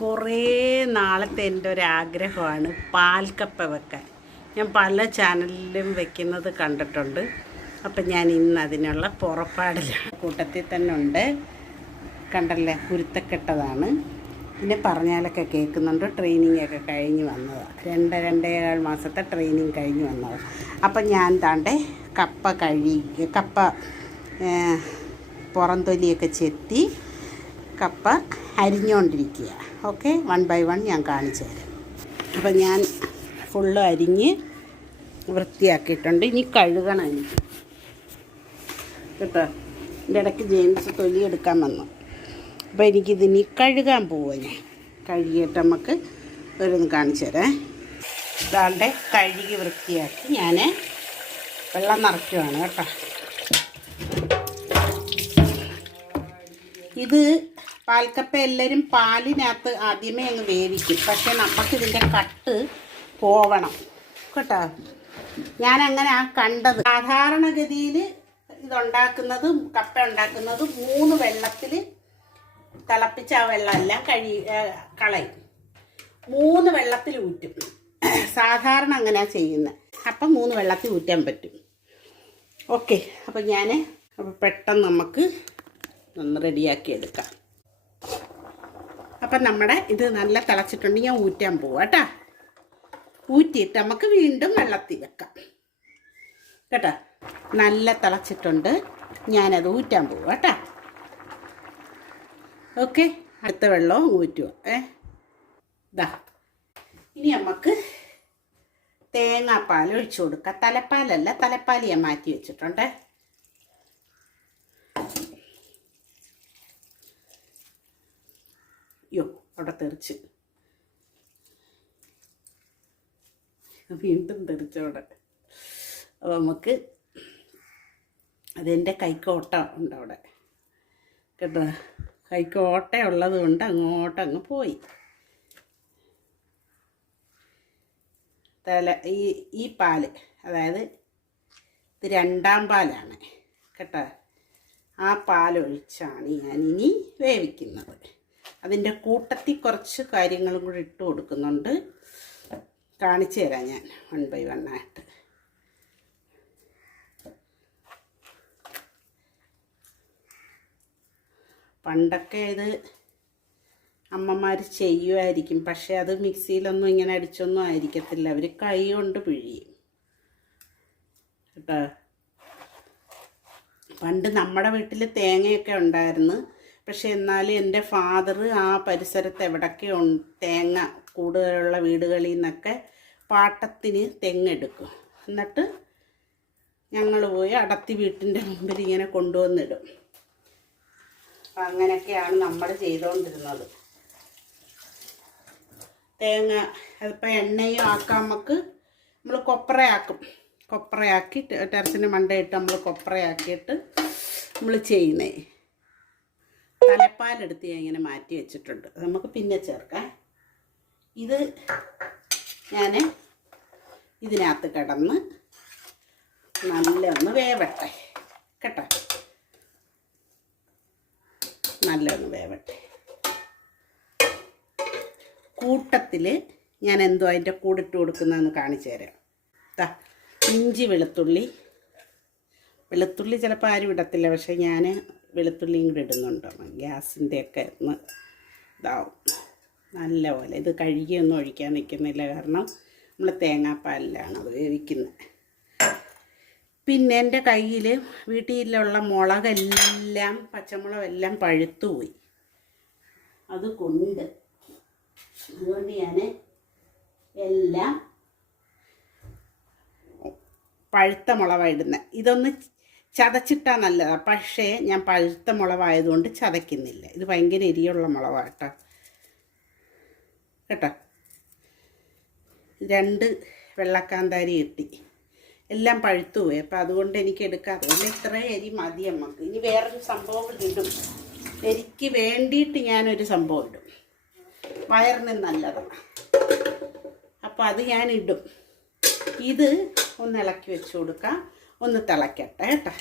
കുറേ നാളത്തെ എന്റെ ഒരു ആഗ്രഹമാണ് പാൽക്കപ്പ വെക്കാൻ. ഞാൻ പല ചാനലിലും വെക്കുന്നത് കണ്ടിട്ടുണ്ട്. അപ്പം ഞാൻ ഇന്ന് അതിനുള്ള പുറപ്പാടിലാണ് കൂട്ടത്തിൽ തന്നെ ഉണ്ട്. കണ്ടല്ലേ? കുരുത്തക്കെട്ടതാണ്. പിന്നെ പറഞ്ഞാലൊക്കെ കേൾക്കുന്നുണ്ട്. ട്രെയിനിങ് ഒക്കെ കഴിഞ്ഞ് വന്നതാണ് രണ്ട് രണ്ടേകാൽ മാസത്തെ ട്രെയിനിങ് കഴിഞ്ഞ് വന്നത്. അപ്പം ഞാൻ താണ്ടെ കപ്പ കഴുകി കപ്പ പുറന്തൊലിയൊക്കെ ചെത്തി കപ്പ അരിഞ്ഞുകൊണ്ടിരിക്കുക ഓക്കെ വൺ ബൈ വൺ ഞാൻ കാണിച്ചു തരാം. അപ്പം ഞാൻ ഫുള്ള് അരിഞ്ഞ് വൃത്തിയാക്കിയിട്ടുണ്ട്. ഇനി കഴുകണം എനിക്ക് കേട്ടോ? എന്റെ ഇടയ്ക്ക് ജെയിംസ് തൊലി എടുക്കാൻ വന്നു. അപ്പോൾ എനിക്കിത് ഇനി കഴുകാൻ പോവുക ഞാൻ. കഴുകിയിട്ട് നമുക്ക് ഓരോന്ന് കാണിച്ചു തരാം. ഇതാണ്ട് കഴുകി വൃത്തിയാക്കി ഞാൻ വെള്ളം നിറയ്ക്കുവാണ് കേട്ടോ. ഇത് പാൽക്കപ്പ എല്ലാവരും പാലിനകത്ത് ആദ്യമേ അങ്ങ് വേവിക്കും. പക്ഷേ നമുക്കിതിന്റെ കട്ട് പോവണം. കേട്ടോ? ഞാൻ അങ്ങനെ ആ കണ്ടത്. സാധാരണഗതിയിൽ ഇതുണ്ടാക്കുന്നത് കപ്പ ഉണ്ടാക്കുന്നത് മൂന്ന് വെള്ളത്തിൽ തിളപ്പിച്ച ആ വെള്ളമെല്ലാം കഴി കളയും. മൂന്ന് വെള്ളത്തിൽ ഊറ്റും. സാധാരണ അങ്ങനെയാണ് ചെയ്യുന്നത് അപ്പം മൂന്ന് വെള്ളത്തിൽ ഊറ്റാൻ പറ്റും. ഓക്കെ. അപ്പം ഞാൻ അപ്പോൾ പെട്ടെന്ന് നമുക്ക് ഒന്ന് റെഡിയാക്കി എടുക്കാം. അപ്പം നമ്മുടെ ഇത് നല്ല തിളച്ചിട്ടുണ്ട്. ഞാൻ ഊറ്റാൻ പോവാം കേട്ടാ. ഊറ്റിയിട്ട് നമുക്ക് വീണ്ടും വെള്ളത്തിൽ വെക്കാം. കേട്ടോ? നല്ല തിളച്ചിട്ടുണ്ട്. ഞാനത് ഊറ്റാൻ പോവാം കേട്ടാ. ഓക്കെ. അടുത്ത വെള്ളവും ഊറ്റുക ഏ? ഇതാ ഇനി നമുക്ക് തേങ്ങാപ്പാൽ ഒഴിച്ചു കൊടുക്കാം. തലപ്പാലല്ല തലപ്പാൽ ഞാൻ മാറ്റി വെച്ചിട്ടുണ്ടേ. അയ്യോ അവിടെ തെറിച്ച്. വീണ്ടും തെറിച്ചവിടെ അപ്പോൾ നമുക്ക് അതെന്റെ കൈക്കോട്ട ഉണ്ട് അവിടെ. കേട്ടോ? കൈക്കോട്ട ഉള്ളത് കൊണ്ട് അങ്ങോട്ട് അങ്ങ് പോയി. തല ഈ ഈ പാൽ അതായത് ഇത് രണ്ടാം പാലാണ്. കേട്ടോ? ആ പാലൊഴിച്ചാണ് ഞാനിനി വേവിക്കുന്നത്. അതിന്റെ കൂട്ടത്തിൽ കുറച്ച് കാര്യങ്ങളും കൂടി ഇട്ട് കൊടുക്കുന്നുണ്ട്. കാണിച്ചു തരാം ഞാൻ വൺ ബൈ വൺ ആയിട്ട്. പണ്ടൊക്കെ ഇത് അമ്മമാർ ചെയ്യുമായിരിക്കും പക്ഷേ അത് മിക്സിയിലൊന്നും ഇങ്ങനെ അടിച്ചൊന്നും ആയിരിക്കത്തില്ല. അവർ കൈ കൊണ്ട് പിഴിയും. കേട്ടോ? പണ്ട് നമ്മുടെ വീട്ടിൽ തേങ്ങയൊക്കെ ഉണ്ടായിരുന്നു. പക്ഷെ എന്നാലും എന്റെ ഫാദർ ആ പരിസരത്ത് എവിടൊക്കെ തേങ്ങ കൂടുതലുള്ള വീടുകളിൽ നിന്നൊക്കെ പാട്ടത്തിന് തെങ്ങെടുക്കും. എന്നിട്ട് ഞങ്ങൾ പോയി അടത്തി വീട്ടിന്റെ മുമ്പിൽ ഇങ്ങനെ കൊണ്ടുവന്നിടും. അങ്ങനെയൊക്കെയാണ് നമ്മൾ ചെയ്തുകൊണ്ടിരുന്നത്. തേങ്ങ അതിപ്പോൾ എണ്ണയും ആക്കാം നമുക്ക്. നമ്മൾ കൊപ്രയാക്കും. കൊപ്രയാക്കി ടെറസിന്റെ മണ്ടയിട്ട് നമ്മൾ കൊപ്രയാക്കിയിട്ട് നമ്മൾ ചെയ്യുന്നേ. തലപ്പാലെടുത്ത് ഞാൻ ഇങ്ങനെ മാറ്റി വെച്ചിട്ടുണ്ട്. നമുക്ക് പിന്നെ ചേർക്കാം. ഇത് ഞാൻ ഇതിനകത്ത് കിടന്ന് നല്ല ഒന്ന് വേവട്ടെ. കേട്ടോ? നല്ല ഒന്ന് വേവട്ടെ. കൂട്ടത്തിൽ ഞാൻ എന്തോ അതിന്റെ കൂടിട്ട് കൊടുക്കുന്നതെന്ന് കാണിച്ചു തരാം. താ ഇഞ്ചി വെളുത്തുള്ളി. വെളുത്തുള്ളി ചിലപ്പോൾ ആരും ഇടത്തില്ല പക്ഷേ ഞാൻ വെളുത്തുള്ളിയും കൂടി ഇടുന്നുണ്ട്. ഗ്യാസിന്റെ ഒക്കെ ഒന്ന് ഇതാവും. നല്ല പോലെ ഇത് കഴുകിയൊന്നും ഒഴിക്കാൻ നിൽക്കുന്നില്ല. കാരണം നമ്മൾ തേങ്ങാപ്പാലിലാണ് അത് വേവിക്കുന്നത്. പിന്നെ എന്റെ കയ്യിൽ വീട്ടിലുള്ള മുളകെല്ലാം പച്ചമുളകെല്ലാം പഴുത്തുപോയി. അത് കൊണ്ട് അതുകൊണ്ട് ഞാൻ എല്ലാം പഴുത്ത മുളകാണ് ഇടുന്നത് ഇതൊന്ന് ചതച്ചിട്ടാൽ നല്ലതാണ് പക്ഷേ ഞാൻ പഴുത്ത മുളവായതുകൊണ്ട് ചതയ്ക്കുന്നില്ല. ഇത് ഭയങ്കര എരിയുള്ള മുളവാണ് കേട്ടോ? കേട്ടോ രണ്ട് വെള്ളക്കാന്താരി കിട്ടി. എല്ലാം പഴുത്തു പോയി അപ്പം അതുകൊണ്ട് എനിക്ക് എടുക്കാം അതുകൊണ്ട് ഇത്ര എരി മതി നമുക്ക് ഇനി വേറൊരു സംഭവം ഇടും. എരിക്ക് വേണ്ടിയിട്ട് ഞാനൊരു സംഭവം ഇടും. വയറിന് നല്ലതാണ് അപ്പോൾ അത് ഞാൻ ഇടും ഇത് ഒന്ന് ഇളക്കി വെച്ച് കൊടുക്കാം. ഒന്ന് തിളക്കട്ടെ കേട്ടോ.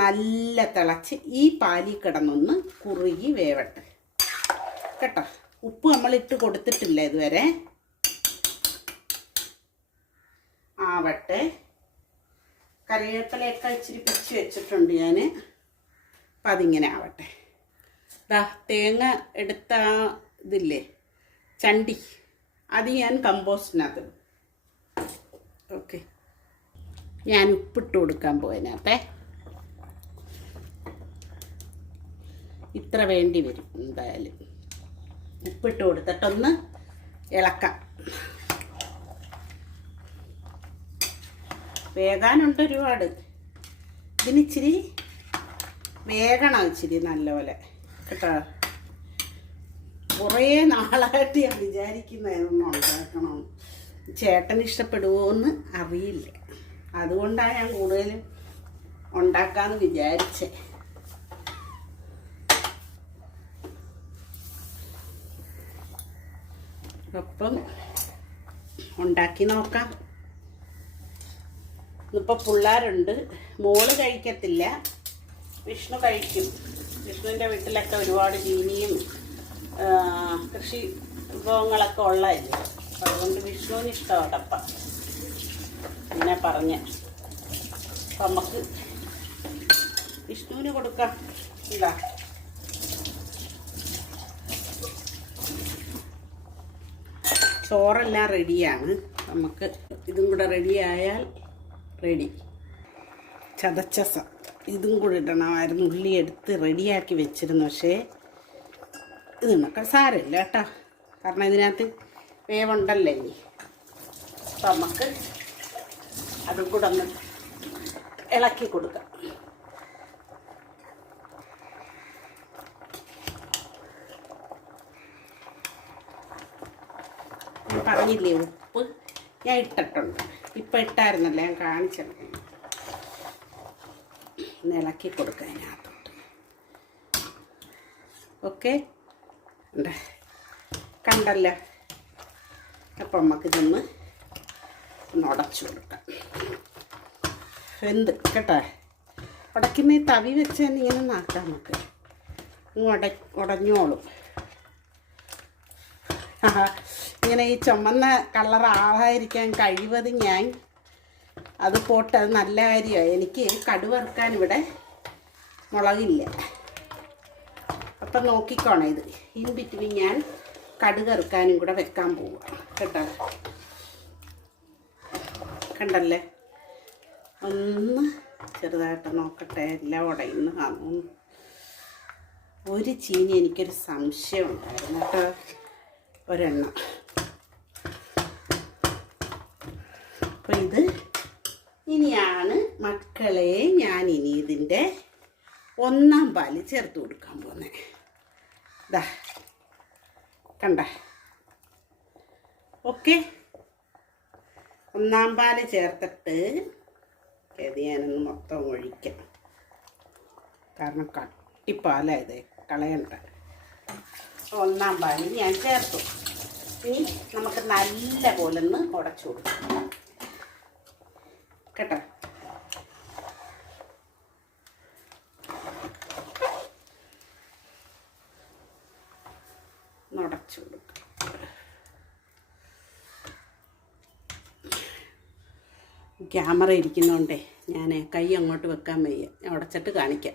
നല്ല തിളച്ച് ഈ പാലിൽ കിടന്നൊന്ന് കുറുകി വേവട്ടെ. കേട്ടോ. ഉപ്പ് നമ്മൾ ഇട്ട് കൊടുത്തിട്ടില്ല ഇതുവരെ? ആവട്ടെ. കറിവേപ്പിലയൊക്കെ ഇച്ചിരി പിച്ച് വെച്ചിട്ടുണ്ട് ഞാൻ അപ്പം അതിങ്ങനെ ആവട്ടെ. ദാ തേങ്ങ എടുത്ത ഇതില്ലേ? ചണ്ടി. അത് ഞാൻ കമ്പോസ്റ്റിനകത്ത് ഓക്കെ ഞാൻ ഉപ്പിട്ട് കൊടുക്കാൻ പോയതിനകത്തെ. ഇത്ര വേണ്ടി വരും എന്തായാലും. ഉപ്പിട്ട് കൊടുത്തിട്ടൊന്ന് ഇളക്കാം. വേകാനുണ്ട് ഒരുപാട്. ഇതിനിച്ചിരി വേഗണം ഇച്ചിരി നല്ലപോലെ. കേട്ടോ? കുറേ നാളായിട്ട് ഞാൻ വിചാരിക്കുന്നതൊന്നും ഉണ്ടാക്കണം. ചേട്ടൻ ഇഷ്ടപ്പെടുമോ എന്ന് അറിയില്ല. അതുകൊണ്ടാണ് ഞാൻ കൂടുതലും ഉണ്ടാക്കാമെന്ന് വിചാരിച്ചേ. അപ്പം ഉണ്ടാക്കി നോക്കാം. ഇന്നിപ്പോൾ പിള്ളേരുണ്ട്. മോൾ കഴിക്കത്തില്ല. വിഷ്ണു കഴിക്കും. വിഷ്ണുവിന്റെ വീട്ടിലൊക്കെ ഒരുപാട് ജീനിയും കൃഷി വിഭവങ്ങളൊക്കെ ഉള്ളതല്ലേ? അതുകൊണ്ട് വിഷ്ണുവിന് ഇഷ്ടമാണ് കപ്പ അങ്ങനെ പറഞ്ഞ. അപ്പം നമുക്ക് വിഷ്ണുവിന് കൊടുക്കാം. ഇല്ല ചോറെല്ലാം റെഡിയാണ്. നമുക്ക് ഇതും കൂടെ റെഡിയായാൽ റെഡി ചതച്ച ഇതും കൂടെ ഇടണമായിരുന്നു. ഉള്ളി എടുത്ത് റെഡിയാക്കി വെച്ചിരുന്നു. പക്ഷേ ഇതിനൊക്കെ സാരമില്ല കേട്ടോ. കാരണം ഇതിനകത്ത് വേവുണ്ടല്ലോ ഇനി. അപ്പം നമുക്ക് അതും കൂടെ ഒന്ന് ഇളക്കി കൊടുക്കാം. പറഞ്ഞില്ലേ ഉപ്പ്? ഞാൻ ഇട്ടിട്ടുണ്ട്. ഇപ്പം ഇട്ടായിരുന്നല്ലോ ഞാൻ കാണിച്ചത്. ഒന്ന് ഇളക്കി കൊടുക്കുക അതിനകത്തോട്ട്. ഓക്കെ? കണ്ടല്ലോ? അപ്പം നമുക്ക് ഇതൊന്ന് ഒന്ന് ഉടച്ചു കൊടുക്കാം. വെന്ത് കേട്ടോ ഉടയ്ക്കുന്ന തവി വെച്ച് തന്നെ ഇങ്ങനെ നാക്കാം നമുക്ക്. ഉട ഉടഞ്ഞോളും. ഇങ്ങനെ ഈ ചുമന്ന കളർ ആവാതിരിക്കാൻ കഴിവത് ഞാൻ അത് പോട്ട് അത് നല്ല കാര്യമാണ്. എനിക്ക് കടുവറുക്കാൻ ഇവിടെ മുളകില്ല. അപ്പം നോക്കിക്കോണേ ഇത്. ഇൻ ബിറ്റ്വീൻ ഞാൻ കടുകറുക്കാനും കൂടെ വെക്കാൻ പോവുക കേട്ടോ? കണ്ടല്ലേ? ഒന്ന് ചെറുതായിട്ട് നോക്കട്ടെ എല്ലാം ഉടയുന്നു. കാണും ഒരു ചീനി എനിക്കൊരു സംശയം ഉണ്ടായിരുന്നു കേട്ടോ. ഒരെണ്ണം. അപ്പം ഇത് ഇനിയാണ് മക്കളെ ഞാൻ ഇനി ഇതിന്റെ ഒന്നാം പാൽ ചേർത്ത് കൊടുക്കാൻ പോകുന്നത് ഇതാ കണ്ട. ഓക്കെ. ഒന്നാം പാൽ ചേർത്തിട്ട് ഇത് ഞാനൊന്ന് മൊത്തം ഒഴിക്കാം. കാരണം കട്ടിപ്പാലായത് കളയണ്ട. ഒന്നാം പാൽ ഞാൻ ചേർത്തു. ഇനി നമുക്ക് നല്ല പോലെ ഒന്ന് ഉടച്ചു കൊടുക്കാം. കേട്ടോ? ഉടച്ചു കൊടുക്കാം. ക്യാമറ ഇരിക്കുന്നതുകൊണ്ടേ ഞാൻ കൈ അങ്ങോട്ട് വെക്കാൻ വയ്യ. ഉടച്ചിട്ട് കാണിക്കാം.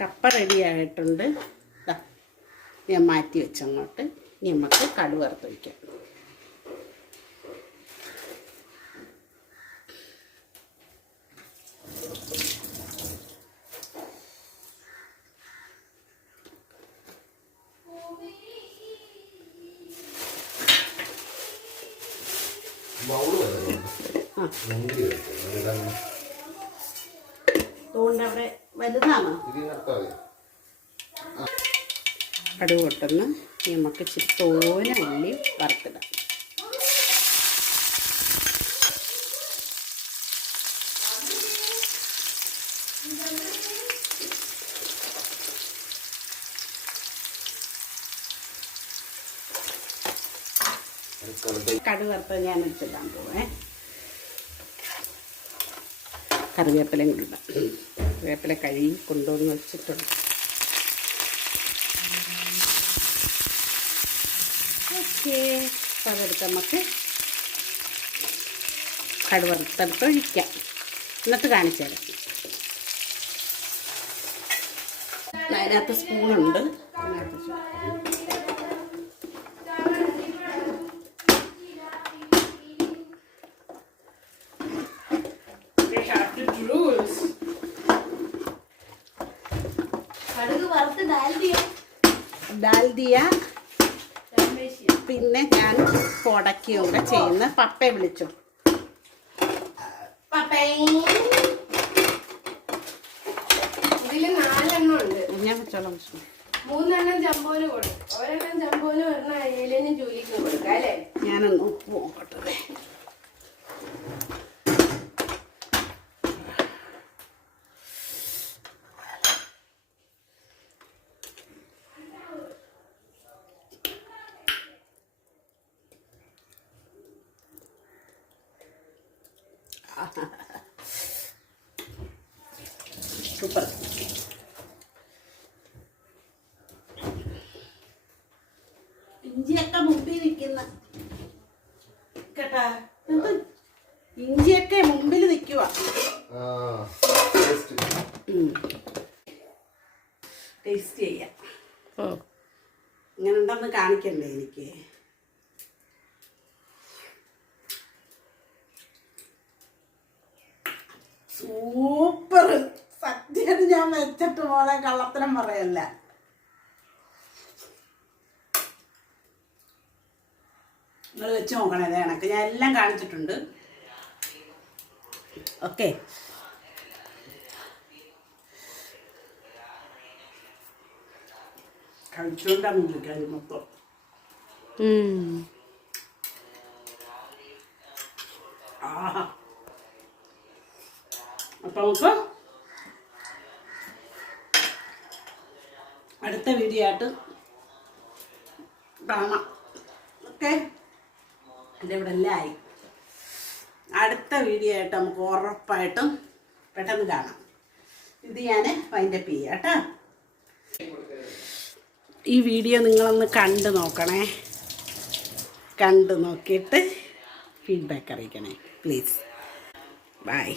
കപ്പ റെഡി ആയിട്ടുണ്ട്. ഞാൻ മാറ്റി വെച്ചങ്ങോട്ട്. ഇനി നമുക്ക് കടുവറുത്ത് വയ്ക്കാം. അവിടെ വലുതാണോ. പൊട്ടുന്ന നമുക്ക് ഇച്ചിരി തോന ഉള്ളി വറുത്തിടാം. കടുവറുത്ത് ഞാൻ എടുത്തിടാൻ പോവേ. കറിവേപ്പിലയും കൂടി ഇടാം വേപ്പില കഴുകി കൊണ്ടുവന്ന് വെച്ചിട്ടുണ്ട്. ഓക്കെ. അപ്പം അതെടുത്ത് നമുക്ക് കടുവറുത്തെടുത്ത് ഒഴിക്കാം. എന്നിട്ട് കാണിച്ചു അതിനകത്ത് സ്പൂണുണ്ട്. അതിനകത്ത് ഡാൽദിയ പിന്നെ ഞാൻ പൊടക്കുകയൊക്കെ ചെയ്യുന്ന പപ്പയെ വിളിച്ചു. ഞാൻ വെച്ചോളാം മൂന്നെണ്ണം ജമ്പോന് കൊടുക്കും. ഒരെണ്ണം ജമ്പോന് ഒരെണ്ണം അയലിനും ജോലിക്കും കൊടുക്കാം അല്ലേ? ഞാനൊന്ന് ഉപ്പ് നോക്കട്ടെ സൂപ്പർ. ഇഞ്ചിയൊക്കെ മുമ്പിൽ നിൽക്കുന്ന കേട്ടാ? ഇഞ്ചിയൊക്കെ മുമ്പിൽ നിൽക്കുക ആ ടേസ്റ്റ് ടേസ്റ്റ് ചെയ്യാം. ഇങ്ങനെ ഉണ്ടെന്ന് കാണിക്കണ്ടേ എനിക്ക്? സൂപ്പർ. സത്യം ഞാൻ വെച്ചിട്ട് മോളെ കള്ളത്തരം പറയല്ല. നിങ്ങൾ വെച്ച് നോക്കണേ ഇതേ കണക്ക്. ഞാൻ എല്ലാം കാണിച്ചിട്ടുണ്ട്. ഓക്കെ. കഴിച്ചുകൊണ്ടാണ് വിളിക്കാൻ മൊത്തം. ആഹാ. അപ്പൊ അടുത്ത വീഡിയോ ആയിട്ട് കാണാം. ഓക്കെ എന്റെ ഇവിടെ എല്ലാം ആയി. അടുത്ത വീഡിയോ ആയിട്ട് നമുക്ക് ഉറപ്പായിട്ടും പെട്ടെന്ന് കാണാം. ഇത് ഞാൻ വൈൻഡപ്പ് ചെയ്യാം കേട്ടോ ഈ വീഡിയോ നിങ്ങളൊന്ന് കണ്ടു നോക്കണേ. കണ്ടു നോക്കിയിട്ട് ഫീഡ്ബാക്ക് അറിയിക്കണേ. Please by